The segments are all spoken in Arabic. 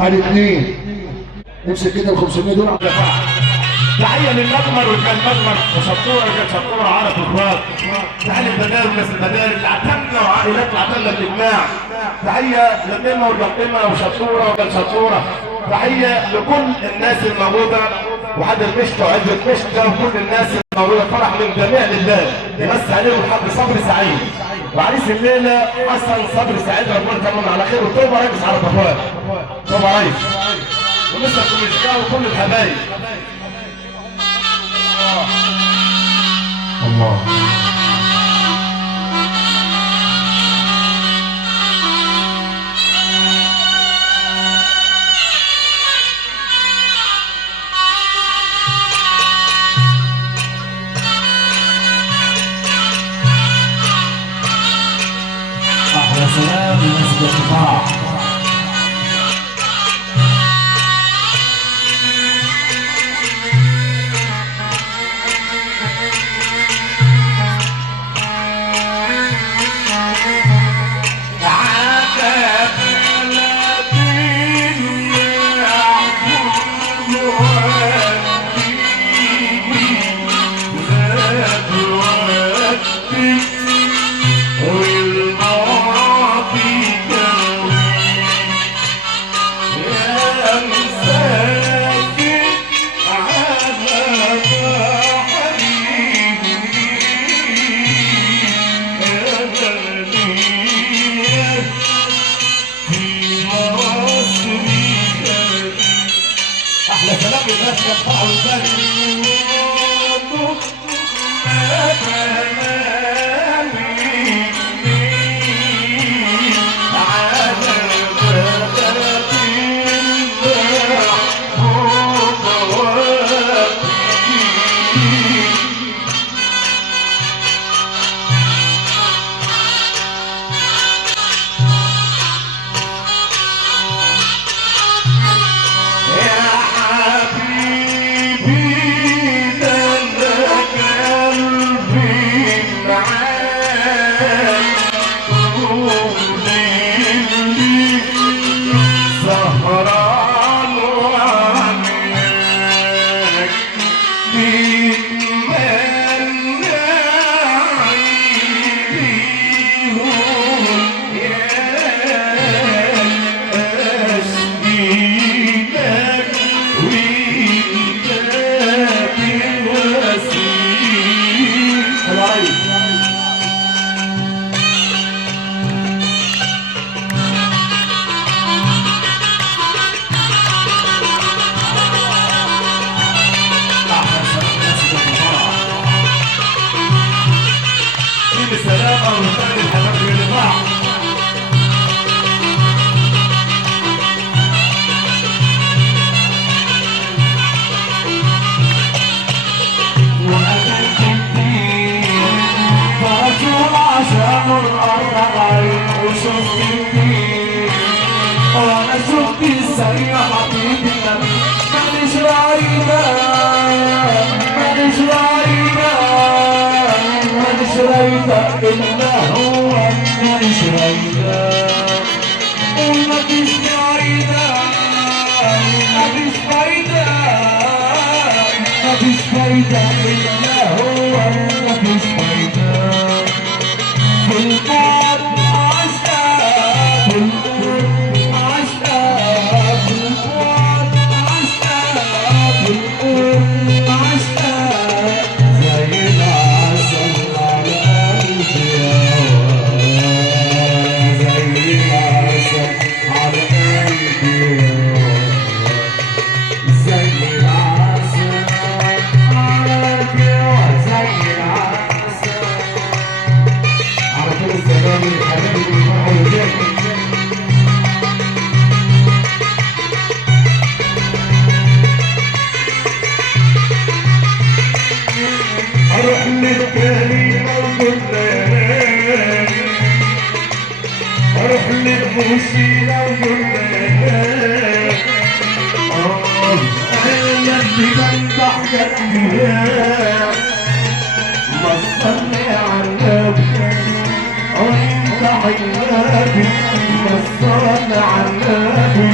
على اثنين نمسك كده ال 500 دول على دفاع. تحيه للمجمر وكان مجمر وشطوره وكان شطوره عرب اخوات. تحيه للبدائل وناس البدائل اللي اعتمنا وعائلات اللي اعتمنا بالاجماع. تحيه للقمه والقمه وشطوره وكان شطوره. تحيه لكل الناس الموجوده وحد المشتى وعزه مشتى وكل الناس الموجوده. فرح من جميع البلاد يمسي عليهم الحاج صبري سعيد وعريس الليله حسن صبري سعيد. ربنا يتمم على خير وطوبه ريس على اخوات. طوبه ريس ومستر كوميشكا وكل الحبايب. الله احلى سلام لناس الاتفاق. احلى سلام للناس يرفعوا البال. وانت حياتي وصلنا على النبي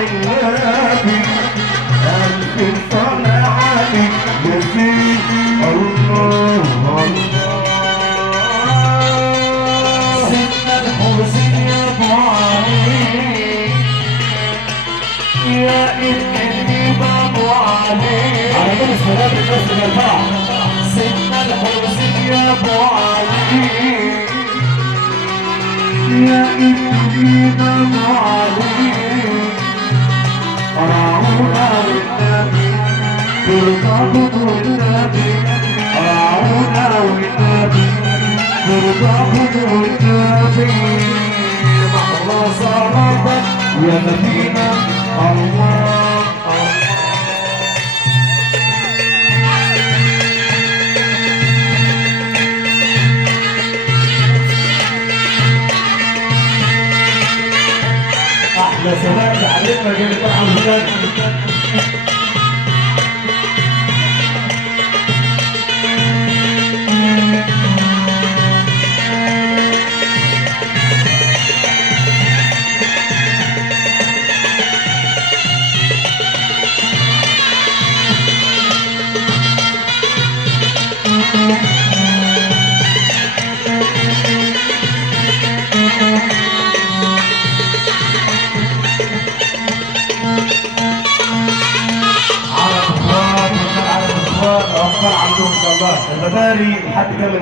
النبي ألف صلاة عليك يا سيدي الله الله. سيدنا الحسين يا ابو علي يا ابني بابو علي على طول السلام الناس اللي يرفعها. سيدنا الحسين يا ابو علي يا ابني بابو علي راعونا والنبي برضاكم والنبي راعونا والنبي برضاكم والنبي محلى صلاتك يا مدينة الله احلى سلام علينا جاي طبعا الولاد. عندهم ان شاء الله المداري لحد كام